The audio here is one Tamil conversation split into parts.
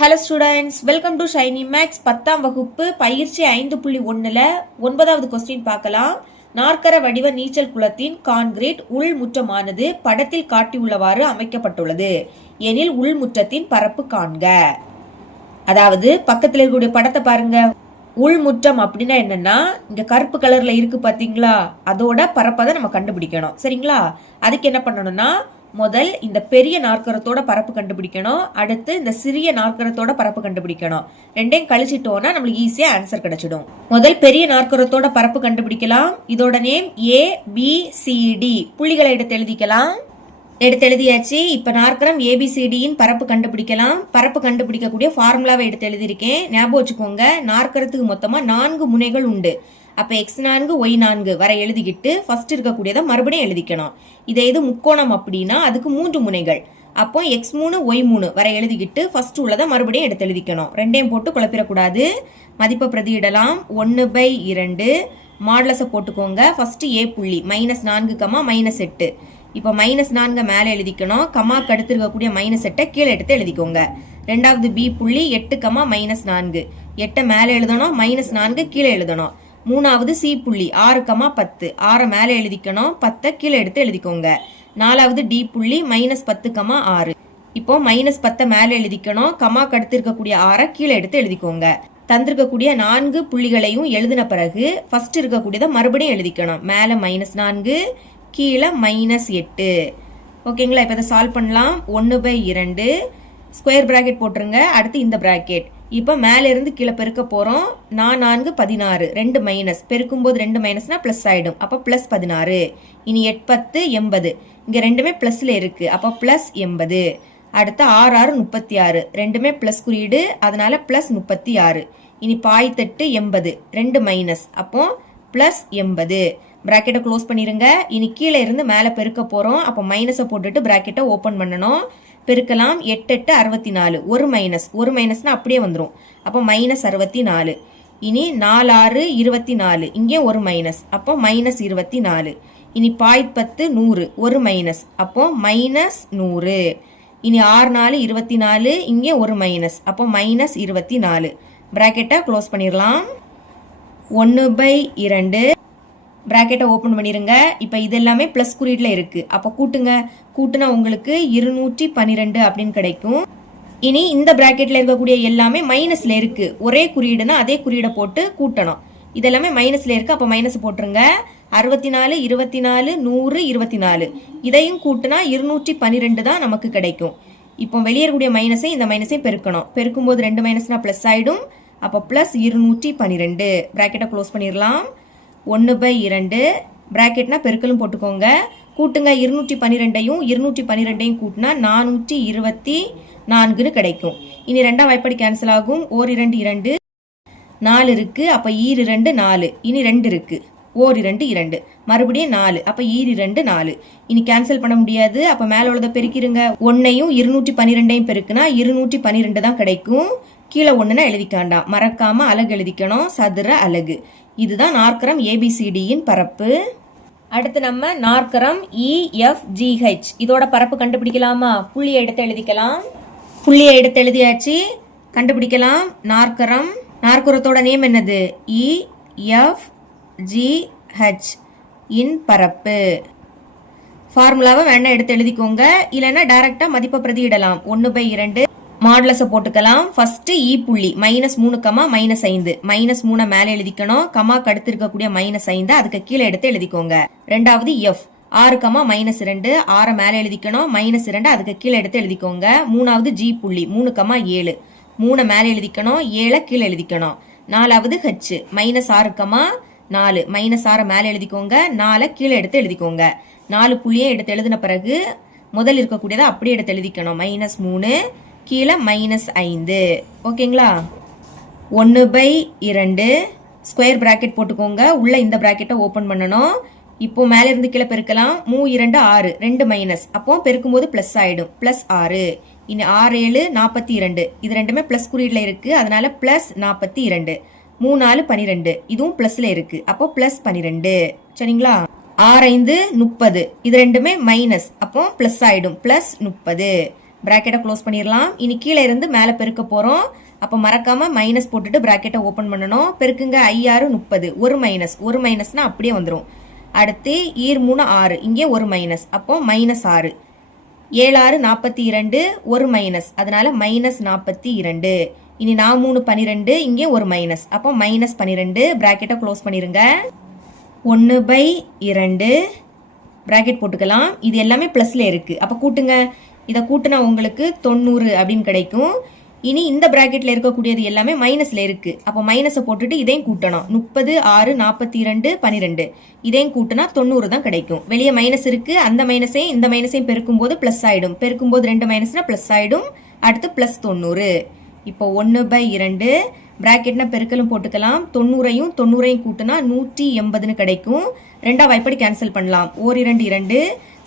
Hello students, welcome to Shiny Max 10ஆம் வகுப்பு பயிற்சி 5.1ல 9வது கொஸ்டின் பார்க்கலாம். நாற்கர வடிவ நீச்சல் குளத்தின் கான்கிரீட் உள்முற்றமானது படத்தில் காட்டியுள்ளவாறு அமைக்கப்பட்டுள்ளது எனில் உள்முற்றத்தின் பரப்பு காண்க. அதாவது பக்கத்தில் இருக்கக்கூடிய படத்தை பாருங்க. உள்முற்றம் அப்படின்னா என்னன்னா, இங்க கருப்பு கலர்ல இருக்கு பாத்தீங்களா, அதோட பரப்பை நம்ம கண்டுபிடிக்கணும். சரிங்களா? அதுக்கு என்ன பண்ணணும்னா, முதல் இந்த பெரிய நாற்கரத்தோட பரப்பு கண்டுபிடிக்கணும், அடுத்து இந்த சிறிய நாற்கரத்தோட பரப்பு கண்டுபிடிக்கணும். ரெண்டையும் கழிச்சிட்டோம்னா நம்மளுக்கு ஈஸியா ஆன்சர் கிடைச்சிடும். முதல் பெரிய நாற்கரத்தோட பரப்பு கண்டுபிடிக்கலாம். இதோட நேம் ABCD. புள்ளிகளை எடுத்து எழுதிக்கலாம். எடுத்து எழுதியாச்சு. இப்ப நாற்கரம் ABCDயின் பரப்பு கண்டுபிடிக்கலாம். பரப்பு கண்டுபிடிக்கக்கூடிய ஃபார்முலாவை எடுத்து எழுதியிருக்கேன். ஞாபகம் வச்சுக்கோங்க, நாற்கரத்துக்கு மொத்தமா 4 முனைகள் உண்டு. அப்ப X4 Y4 வரை எழுதிக்கிட்டு ஃபர்ஸ்ட் இருக்கக்கூடியதை மறுபடியும் எழுதிக்கணும். இதே இது முக்கோணம் அப்படின்னா அதுக்கு 3 முனைகள். அப்போ X3 Y3 வரை எழுதிக்கிட்டு ஃபர்ஸ்ட் உள்ளதை மறுபடியும் எடுத்து எழுதிக்கணும். ரெண்டையும் போட்டு குழப்பிடக்கூடாது. மதிப்பை பிரதியிடலாம். 1/2 மாடலஸை போட்டுக்கோங்க. ஃபர்ஸ்ட் A புள்ளி -4, -8. இப்போ -4 மேலே எழுதிக்கணும். கமாக்கு அடுத்து இருக்கக்கூடிய -8 கீழே எடுத்து எழுதிக்கோங்க. ரெண்டாவது B புள்ளி 8, -4. 8 மேலே எழுதணும், -4 கீழே எழுதணும். மூணாவது C புள்ளி 6, 10. 6 மேலே எழுதிக்கணும், 10 கீழே எடுத்து எழுதிக்கோங்க. நாலாவது D புள்ளி -10, 6. இப்போ -10 மேலே எழுதிக்கணும், கமாக்கு அடுத்து இருக்கக்கூடிய 6 கீழே எடுத்து எழுதிக்கோங்க. தந்திருக்கக்கூடிய 4 புள்ளிகளையும் எழுதின பிறகு ஃபர்ஸ்ட் இருக்கக்கூடியதை மறுபடியும் எழுதிக்கணும். மேலே -4, கீழே -8. ஓகேங்களா? இப்போ இதை சால்வ் பண்ணலாம். 1/2 ஸ்கொயர் பிராக்கெட் போட்டுருங்க. அடுத்து இந்த பிராக்கெட். இப்போ மேல இருந்து கீழே பெருக்க போறோம். 4 16, 2 மைனஸ், பெருக்கும் போது 2 மைனஸ்னா பிளஸ் ஆயிடும். அப்ப பிளஸ் 16. இனி 8 10 80. இங்க ரெண்டுமே பிளஸ்ல இருக்கு. அப்ப பிளஸ் 80. அடுத்து 6 6 36. ரெண்டுமே பிளஸ் குறியீடு, அதனால பிளஸ் 36. இனி பாய்த்தட்டு 80, 2 மைனஸ், அப்போ பிளஸ் 80. பிராக்கெட்டை க்ளோஸ் பண்ணிருங்க. இனி கீழே இருந்து மேல பெருக்க போறோம். அப்போ மைனஸை போட்டுட்டு பிராக்கெட்டை ஓபன் பண்ணணும். பெருக்கலாம். 8 8 64. ஒரு மைனஸ்னா அப்படியே வந்துடும். அப்போ -64. இனி 4 6 24. இங்கே ஒரு மைனஸ், அப்போ -24. இனி பாய்த்10 100, ஒரு மைனஸ், அப்போ -100. இனி 6 4 24. இங்கே ஒரு மைனஸ், அப்போ -24. பிராக்கெட்டை க்ளோஸ் பண்ணிடலாம். 1/2 பிராக்கெட்டை ஓப்பன் பண்ணிருங்க. இப்போ இது எல்லாமே பிளஸ் குறியீடுல இருக்கு. அப்போ கூட்டுனா உங்களுக்கு 212 அப்படின்னு கிடைக்கும். இனி இந்த பிராக்கெட்ல இருக்கக்கூடிய எல்லாமே மைனஸ்ல இருக்கு. ஒரே குறியீடுனா அதே குறியீடை போட்டு கூட்டணும். இதெல்லாமே மைனஸ்ல இருக்கு. அப்போ மைனஸ் போட்டுருங்க. 64 24 100 24. இதையும் கூட்டுனா 212 தான் நமக்கு கிடைக்கும். இப்போ வெளியே இருக்கக்கூடிய மைனஸை இந்த மைனஸையும் பெருக்கணும். பெருக்கும் போது 2 மைனஸ்னா பிளஸ் ஆயிடும். அப்போ பிளஸ் 212. பிராக்கெட்டை க்ளோஸ் பண்ணிடலாம். 1/2 பிராக்கெட்னா பெருக்கலும் போட்டுக்கோங்க. கூட்டுங்க. 212ஐயும் 212ஐயும் கூட்டினா 424 கிடைக்கும். இனி ரெண்டாம் வாய்ப்பாடு கேன்சல் ஆகும். 1 2 2 4 இருக்கு. அப்ப 2 4. இனி 2 இருக்கு. 1 2 2 மறுபடியும் 4. அப்ப 2 4. இனி கேன்சல் பண்ண முடியாது. அப்ப மேல உள்ளதை பெருக்கிருங்க. 1ஐயும் 212ஐயும் பெருக்குனா 212 தான் கிடைக்கும். கீழே 1னா எழுதிக்காண்டாம். மறக்காம அலகு எழுதிக்கணும். சதுர அலகு. இதுதான் நாற்கரம் ABCDயின் பரப்பு. அடுத்து நம்ம நாற்கரம் EFGH இதோட பரப்பு கண்டுபிடிக்கலாமா? புள்ளியை எடுத்து எழுதிக்கலாம். புள்ளியை எடுத்து எழுதியாச்சு. கண்டுபிடிக்கலாம். நாற்கரத்தோட நேம் என்னது? EFGH இன் பரப்பு. ஃபார்முலாவை வேணா எடுத்து எழுதிக்கோங்க, இல்லைன்னா டைரக்டா மதிப்பை பிரதியிடலாம். 1/2 மாடலஸை போட்டுக்கலாம். ஃபர்ஸ்ட் E புள்ளி -3, -5. -3 மேலே எழுதிக்கணும். கமாக்கு அடுத்து இருக்கக்கூடிய -5 அதுக்கு கீழே எடுத்து எழுதிக்கோங்க. ரெண்டாவது F 6, -2. 6 மேலே எழுதிக்கணும். -2 அதுக்கு கீழே எடுத்து எழுதிக்கோங்க. மூணாவது G புள்ளி 3, 7. 3 மேலே எழுதிக்கணும். 7 கீழே எழுதிக்கணும். நாலாவது H -6, 4. -6 மேலே எழுதிக்கோங்க. 4 கீழே எடுத்து எழுதிக்கோங்க. 4 புள்ளியை எடுத்து எழுதின பிறகு முதல் இருக்கக்கூடியதை அப்படியே எடுத்து எழுதிக்கணும். -3 கீழே -5. ஓகேங்களா? 1/2 ஸ்கொயர் பிராக்கெட் போட்டுக்கோங்க. உள்ள இந்த பிராக்கெட்டை ஓபன் பண்ணணும். இப்போ மேல இருந்து கீழே பெருக்கலாம். 3 2 6, 2 மைனஸ், அப்போ பெருக்கும் போது பிளஸ் ஆயிடும். பிளஸ் 6. இனி 6 7 42. இது ரெண்டுமே பிளஸ் குறியீடுல இருக்கு, அதனால பிளஸ் 42. 3 4 12. இதுவும் பிளஸ்ல இருக்கு, அப்போ பிளஸ் 12. சரிங்களா? 6 5 30. இது ரெண்டுமே மைனஸ், அப்போ பிளஸ் ஆயிடும். பிளஸ் 30. பிராக்கெட்டை க்ளோஸ் பண்ணிடலாம். இனி கீழே இருந்து மேலே பெருக்க போகிறோம். அப்போ மறக்காமல் மைனஸ் போட்டுட்டு பிராக்கெட்டை ஓப்பன் பண்ணணும். பெருக்குங்க 5 6 30. ஒரு மைனஸ்னால் அப்படியே வந்துடும். அடுத்து 2 3 6, இங்கே ஒரு மைனஸ், அப்போ -6. 7 6 42, ஒரு மைனஸ், அதனால -42. இனி 4 3 12, இங்கே ஒரு மைனஸ், அப்போ -12. பிராக்கெட்டை க்ளோஸ் பண்ணிருங்க. 1/2 பிராக்கெட் போட்டுக்கலாம். இது எல்லாமே ப்ளஸில் இருக்குது. அப்போ கூட்டுங்க. இதை கூட்டினா உங்களுக்கு 90 அப்படின்னு கிடைக்கும். இனி இந்த பிராக்கெட்டில் இருக்கக்கூடியது எல்லாமே மைனஸில் இருக்குது. அப்போ மைனஸை போட்டுட்டு இதையும் கூட்டணும். 30 6 42 12. இதையும் கூட்டினா 90 தான் கிடைக்கும். வெளியே மைனஸ் இருக்குது. அந்த மைனஸையும் இந்த மைனஸையும் பெருக்கும்போது ப்ளஸ் ஆகிடும். பெருக்கும்போது 2 மைனஸ்னால் ப்ளஸ் ஆகிடும். அடுத்து +90. இப்போ 1/2 பிராக்கெட்னா பெருக்கலும் போட்டுக்கலாம். 90ஐயும் 90ஐயும் கூட்டினா 180ன்னு கிடைக்கும். 2 வாய்ப்படி கேன்சல் பண்ணலாம். 1 2 2,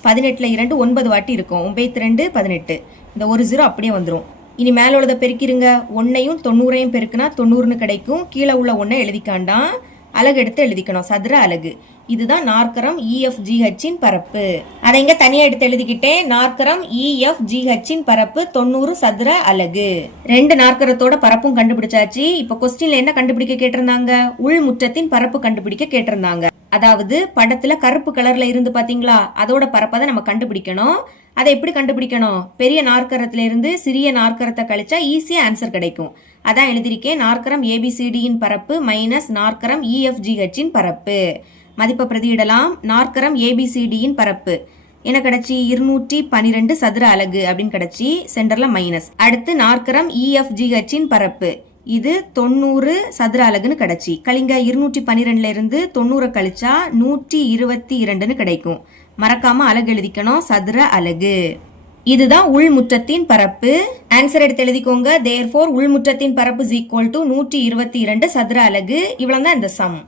18ல் 2 9 வாட்டி இருக்கும். 9 18. இந்த ஒரு 0 அப்படியே வந்துடும். இனி மேலே உள்ளதை பெருக்கிருங்க. 1ஐயும் 90ஐயும் பெருக்குனா 90ன்னு கிடைக்கும். கீழே உள்ள 1 எழுதிக்காண்டாம். அலகு எடுத்து எழுதிக்கணும். சதுர அலகு. இதுதான் நாற்கரம் EFGHின் பரப்பு. அதை இங்க தனியா எடுத்து எழுதிக்கிட்டேன். நாற்கரம் EFGHின் பரப்பு 90 சதுர அலகு. 2 நாற்கரத்தோட பரப்பும் கண்டுபிடிச்சாச்சு. இப்ப கொஸ்டின்ல என்ன கண்டுபிடிக்க கேட்டிருந்தாங்க? உள் முற்றத்தின் பரப்பு கண்டுபிடிக்க கேட்டிருந்தாங்க. அதாவது படத்துல கருப்பு கலர்ல இருந்து பாத்தீங்களா, அதோட பரப்பை தான் நம்ம கண்டுபிடிக்கணும். அதை எப்படி கண்டுபிடிக்கணும்? பெரிய நாற்கரத்துல இருந்து சிறிய நாற்கரத்தை கழிச்சா ஈஸியா ஆன்சர் கிடைக்கும். அதான் எழுதியிருக்கேன். நாற்கரம் ABCDயின் பரப்பு மைனஸ் நாற்கரம் EFGHின் பரப்பு. மதிப்பை பிரதியிடலாம். நாற்கரம் ABCDயின் பரப்பு என்ன கிடைச்சி? 212 சதுர அலகு அப்படின்னு கிடைச்சி. சென்டர்ல மைனஸ். அடுத்து நாற்கரம் EFGHின் பரப்பு இது 90 சதுர அலகுன்னு கிடைச்சி. கழிங்க. 212ல இருந்து 90 கழிச்சா 122ன்னு கிடைக்கும். மறக்காம அலகு எழுதிக்கணும். சதுர அலகு. இதுதான் உள்முற்றத்தின் பரப்பு. ஆன்சர் எடுத்து எழுதிக்கோங்க. therefore உள்முற்றத்தின் பரப்பு = 122 சதுர அலகு. இவ்வளவுதான் இந்த சம்.